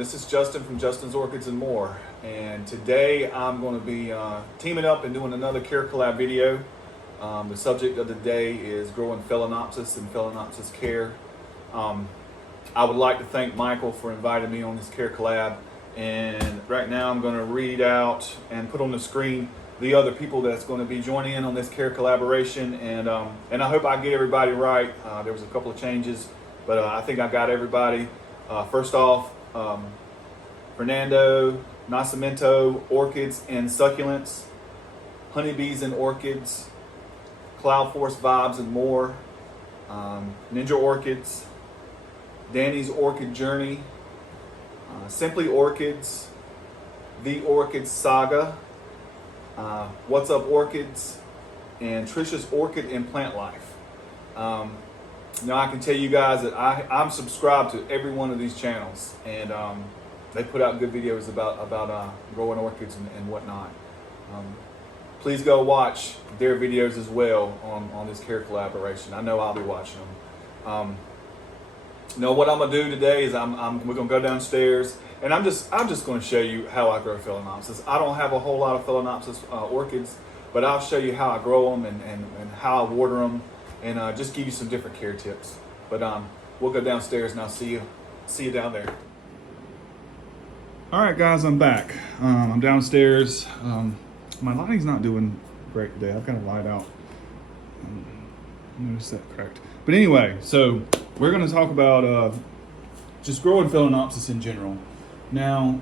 This is Justin from Justin's Orchids and More, and today I'm going to be teaming up and doing another Care Collab video. The subject of the day is growing Phalaenopsis and Phalaenopsis care. I would like to thank Michael for inviting me on this Care Collab, and right now I'm going to read out and put on the screen the other people that's going to be joining in on this Care Collaboration, and I hope I get everybody right. There was a couple of changes, but I think I got everybody. First off, Fernando, Nascimento, Orchids and Succulents, Honeybees and Orchids, Cloud Force Vibes and More, Ninja Orchids, Danny's Orchid Journey, Simply Orchids, The Orchid Saga, What's Up Orchids, and Trisha's Orchid and Plant Life. Now I can tell you guys that I'm subscribed to every one of these channels, and they put out good videos about growing orchids and whatnot. Please go watch their videos as well on this Care Collaboration. I know I'll be watching them. Now what I'm gonna do today is we're gonna go downstairs, and I'm just gonna show you how I grow Phalaenopsis. I don't have a whole lot of Phalaenopsis orchids, but I'll show you how I grow them and how I water them, and just give you some different care tips. But we'll go downstairs and I'll see you down there. All right, guys, I'm back. I'm downstairs. My lighting's not doing great today. I've got a light out. Notice that cracked. But anyway, so we're going to talk about just growing Phalaenopsis in general. Now,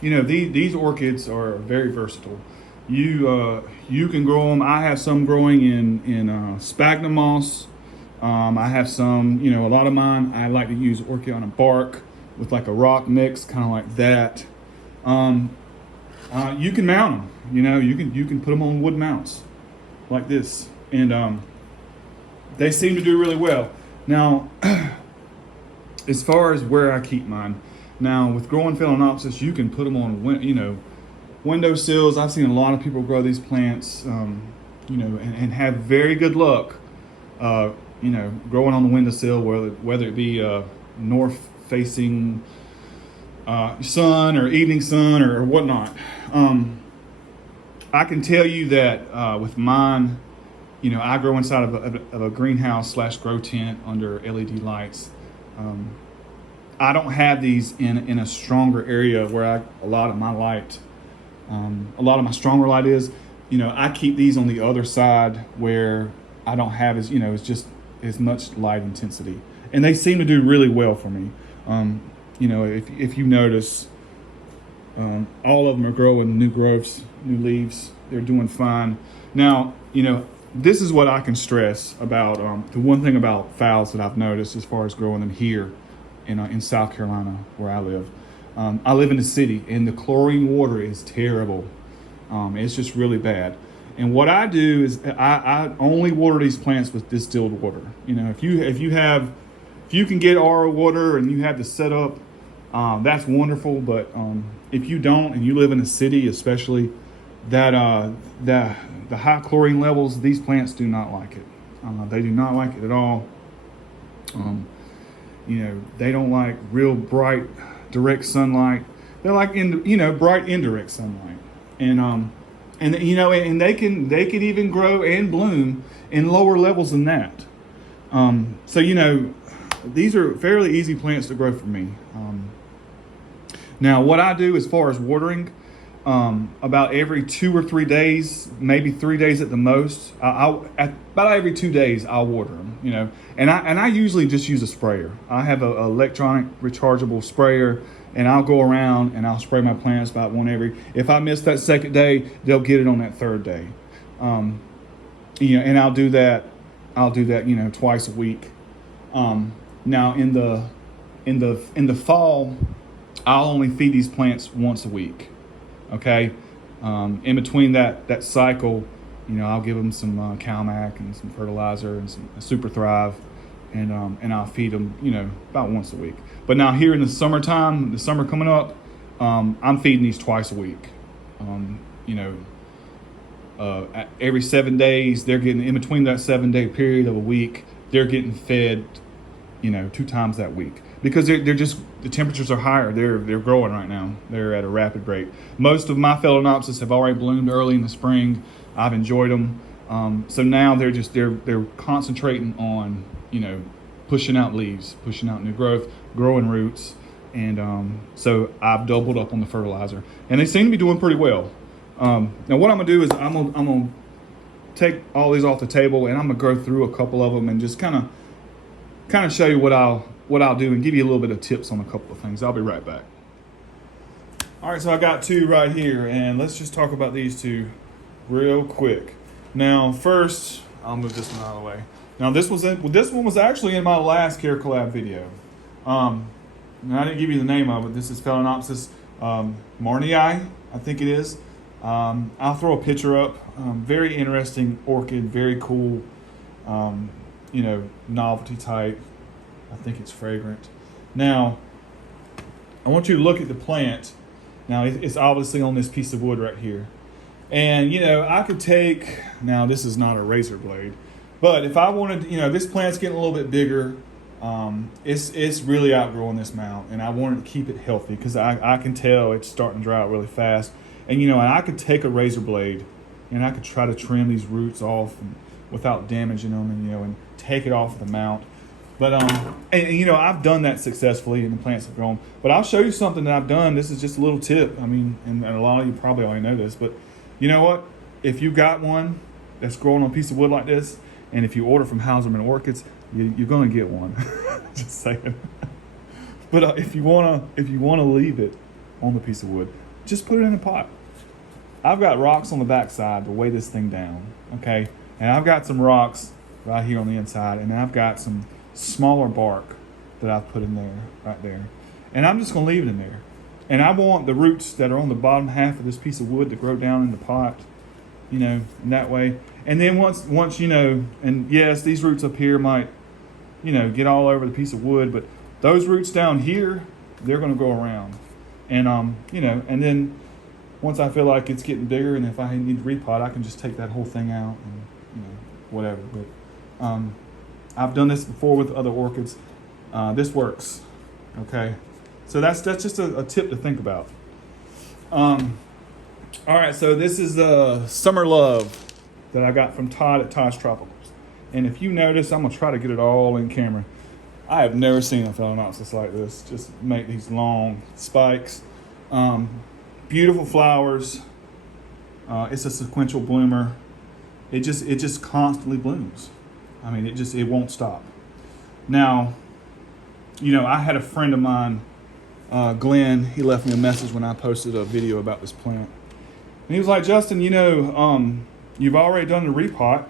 you know, these orchids are very versatile. You can grow them. I have some growing in sphagnum moss. I have some, you know, a lot of mine, I like to use Orchiona bark with like a rock mix, kind of like that. You can mount them, you know, you can put them on wood mounts like this, and they seem to do really well. Now, as far as where I keep mine, now with growing Phalaenopsis, you can put them on, you know, windowsills. I've seen a lot of people grow these plants, you know, and have very good luck, you know, growing on the windowsill, whether it be north facing sun or evening sun or whatnot. I can tell you that with mine, you know, I grow inside of a greenhouse / grow tent under LED lights. I don't have these in a stronger area where a lot of my stronger light is. You know, I keep these on the other side where I don't have as, you know, it's just as much light intensity, and they seem to do really well for me. You know, if you notice, all of them are growing new growths, new leaves. They're doing fine. Now, you know, this is what I can stress about the one thing about phals that I've noticed as far as growing them here in South Carolina, where I live. I live in the city, and the chlorine water is terrible. It's just really bad. And what I do is I only water these plants with distilled water. You know, if you can get RO water and you have the setup, that's wonderful. But if you don't, and you live in a city, especially, the high chlorine levels, these plants do not like it. They do not like it at all. You know, they don't like real bright, direct sunlight. They're like bright indirect sunlight, and you know, and they can even grow and bloom in lower levels than that. So you know, these are fairly easy plants to grow for me. Now, what I do as far as watering, about every 2 or 3 days, maybe 3 days at the most, about every 2 days I'll water them. You know, and I usually just use a sprayer. I have an electronic rechargeable sprayer, and I'll go around and I'll spray my plants about one every. If I miss that second day, they'll get it on that third day. You know, and I'll do that. You know, twice a week. Now in the fall, I'll only feed these plants once a week. Okay. In between that cycle, you know, I'll give them some CalMac and some fertilizer and some Super Thrive, and I'll feed them, you know, about once a week. But now here in the summertime, the summer coming up, I'm feeding these twice a week. You know, every 7 days, they're getting, in between that 7 day period of a week, they're getting fed, you know, 2 times that week. because they're just, the temperatures are higher. They're growing right now. They're at a rapid rate. Most of my Phalaenopsis have already bloomed early in the spring. I've enjoyed them. So now they're concentrating on, you know, pushing out leaves, pushing out new growth, growing roots. And so I've doubled up on the fertilizer, and they seem to be doing pretty well. Now what I'm gonna do is I'm gonna take all these off the table, and I'm gonna go through a couple of them and just kind of show you what I'll do and give you a little bit of tips on a couple of things. I'll be right back. All right, so I got two right here, and let's just talk about these two real quick. Now, first, I'll move this one out of the way. Now, this one was actually in my last Care Collab video. And I didn't give you the name of it. This is Phalaenopsis Marnii, I think it is. I'll throw a picture up. Very interesting orchid, very cool, you know, novelty type. I think it's fragrant. Now, I want you to look at the plant. Now, it's obviously on this piece of wood right here. And, you know, I could take, now this is not a razor blade, but if I wanted, you know, this plant's getting a little bit bigger. It's really outgrowing this mount, and I wanted to keep it healthy because I can tell it's starting to dry out really fast. And, you know, I could take a razor blade and I could try to trim these roots off without damaging them, and, you know, and take it off the mount. But, and, you know, I've done that successfully, and the plants have grown. But I'll show you something that I've done. This is just a little tip. I mean, and a lot of you probably already know this, but you know what? If you got one that's growing on a piece of wood like this, and if you order from Hauserman Orchids, you're gonna get one. Just saying. But if you wanna leave it on the piece of wood, just put it in a pot. I've got rocks on the backside to weigh this thing down, okay? And I've got some rocks right here on the inside, and I've got some smaller bark that I've put in there, right there. And I'm just gonna leave it in there. And I want the roots that are on the bottom half of this piece of wood to grow down in the pot, you know, in that way. And then once you know, and yes, these roots up here might, you know, get all over the piece of wood, but those roots down here, they're going to go around. And, you know, and then once I feel like it's getting bigger, and if I need to repot, I can just take that whole thing out and, you know, whatever. But I've done this before with other orchids. This works, okay? So that's just a tip to think about. All right, so this is the Summer Love that I got from Todd at Todd's Tropicals. And if you notice, I'm gonna try to get it all in camera. I have never seen a Phalaenopsis like this. Just make these long spikes. Beautiful flowers. It's a sequential bloomer. It just constantly blooms. I mean, it won't stop. Now, you know, I had a friend of mine, Glenn, he left me a message when I posted a video about this plant. And he was like, Justin, you know, you've already done the repot.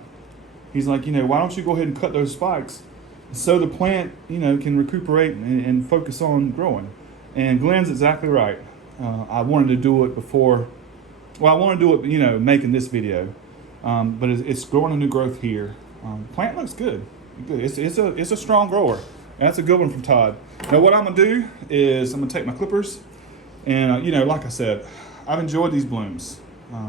He's like, you know, why don't you go ahead and cut those spikes so the plant, you know, can recuperate and focus on growing. And Glenn's exactly right. I wanted to do it before, well, I want to do it, you know, making this video. But it's growing a new growth here. Plant looks good. It's a strong grower. And that's a good one from Todd. Now what I'm gonna do is I'm gonna take my clippers, and you know, like I said, I've enjoyed these blooms.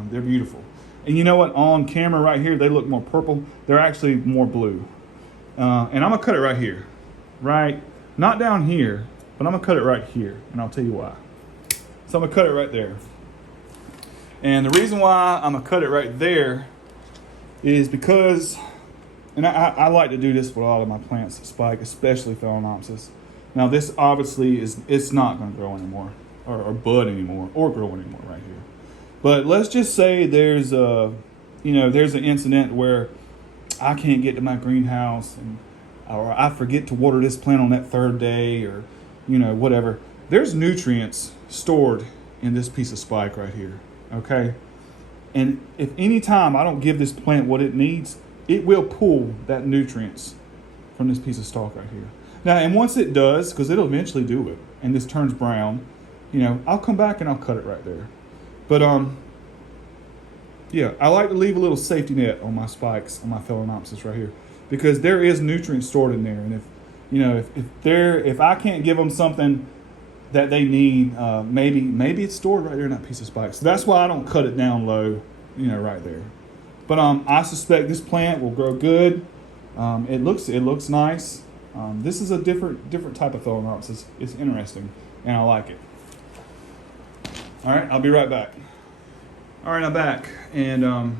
They're beautiful. And you know what? On camera right here, they look more purple. They're actually more blue. And I'm gonna cut it right here, right? Not down here, but I'm gonna cut it right here, and I'll tell you why. So I'm gonna cut it right there. And the reason why I'm gonna cut it right there is because, and I like to do this with all of my plants that spike, especially Phalaenopsis. Now this obviously it's not gonna grow anymore, or bud anymore, or grow anymore right here. But let's just say there's an incident where I can't get to my greenhouse, or I forget to water this plant on that third day, or, you know, whatever. There's nutrients stored in this piece of spike right here, okay? And if any time I don't give this plant what it needs, it will pull that nutrients from this piece of stalk right here. Now, and once it does, because it'll eventually do it, and this turns brown, you know, I'll come back and I'll cut it right there. But yeah, I like to leave a little safety net on my spikes, on my Phalaenopsis right here, because there is nutrients stored in there. And if, you know, if I can't give them something that they need, maybe it's stored right there in that piece of spike. So that's why I don't cut it down low, you know, right there. But I suspect this plant will grow good. It looks nice. This is a different type of Phalaenopsis. It's interesting, and I like it. All right, I'll be right back. All right, I'm back, and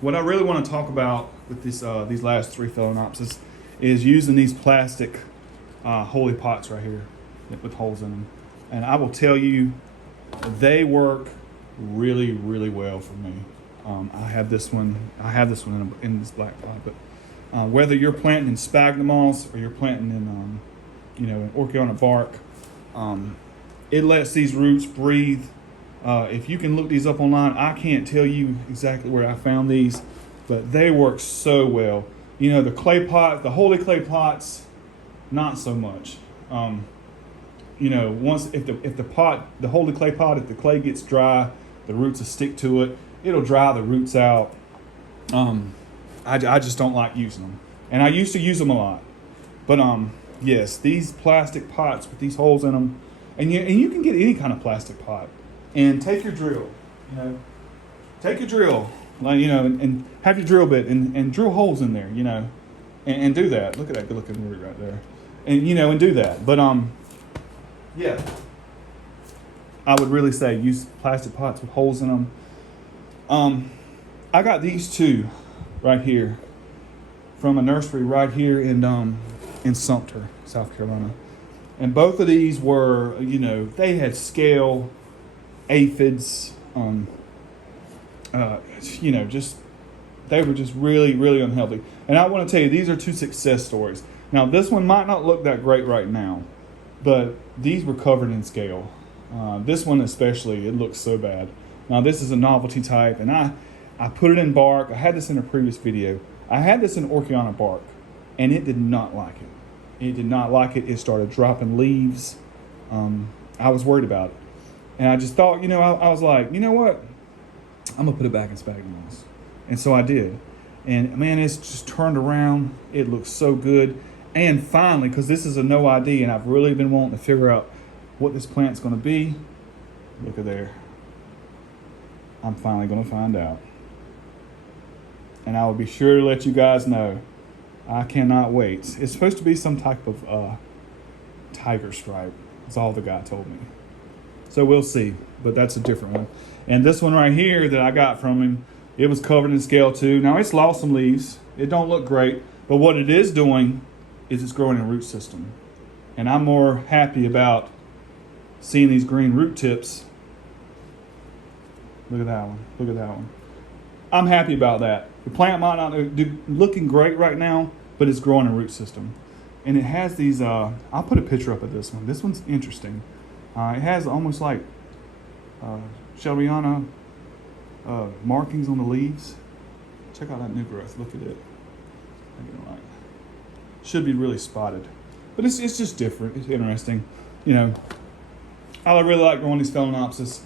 what I really want to talk about with these last 3 Phalaenopsis is using these plastic holy pots right here with holes in them. And I will tell you, they work really, really well for me. I have this one in this black pot, but whether you're planting in sphagnum moss or you're planting in an Orchiona bark, it lets these roots breathe. If you can look these up online, I can't tell you exactly where I found these, but they work so well. The clay pot, the holy clay pots, not so much. Once if the holy clay pot, if the clay gets dry, the roots will stick to it. It'll dry the roots out. I just don't like using them, and I used to use them a lot. But yes, these plastic pots with these holes in them, and you can get any kind of plastic pot. And take your drill, take your drill, and have your drill bit and drill holes in there, and do that. Look at that good looking root right there, and do that. But yeah, I would really say use plastic pots with holes in them. I got these 2 right here from a nursery right here in Sumter, South Carolina, and both of these were, they had scale, aphids, they were just really, really unhealthy. And I want to tell you, these are 2 success stories. Now, this one might not look that great right now, but these were covered in scale. This one especially, it looks so bad. Now, this is a novelty type, and I put it in bark. I had this in a previous video. I had this in Orchiona bark, and it did not like it. It did not like it. It started dropping leaves. I was worried about it. And I just thought, I was like, you know what? I'm going to put it back in sphagnum moss. And so I did. And man, it's just turned around. It looks so good. And finally, because this is a no ID, and I've really been wanting to figure out what this plant's going to be. Look at there. I'm finally going to find out. And I will be sure to let you guys know. I cannot wait. It's supposed to be some type of tiger stripe. That's all the guy told me. So we'll see, but that's a different one. And this one right here that I got from him, it was covered in scale too. Now it's lost some leaves. It don't look great, but what it is doing is it's growing a root system. And I'm more happy about seeing these green root tips. Look at that one, look at that one. I'm happy about that. The plant might not be looking great right now, but it's growing a root system. And it has these, I'll put a picture up of this one. This one's interesting. It has almost like Shelbyana markings on the leaves. Check out that new growth. Look at it. Should be really spotted, but it's just different. It's interesting. I really like growing these Phalaenopsis.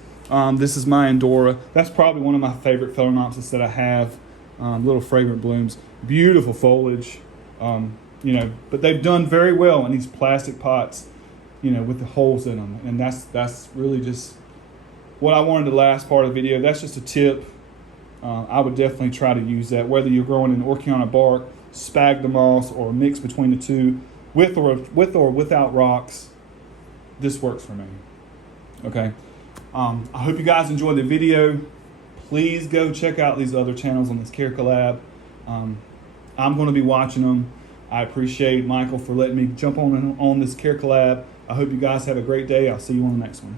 This is my Andorra. That's probably one of my favorite Phalaenopsis that I have. Little fragrant blooms, beautiful foliage. But they've done very well in these plastic pots. With the holes in them. And that's really just what I wanted the last part of the video. That's just a tip. I would definitely try to use that, whether you're growing in Orchiona bark, sphagnum moss, or a mix between the 2, with or without rocks. This works for me. Okay. I hope you guys enjoyed the video. Please go check out these other channels on this Care Collab. I'm going to be watching them. I appreciate Michael for letting me jump on this Care Collab. I hope you guys have a great day. I'll see you on the next one.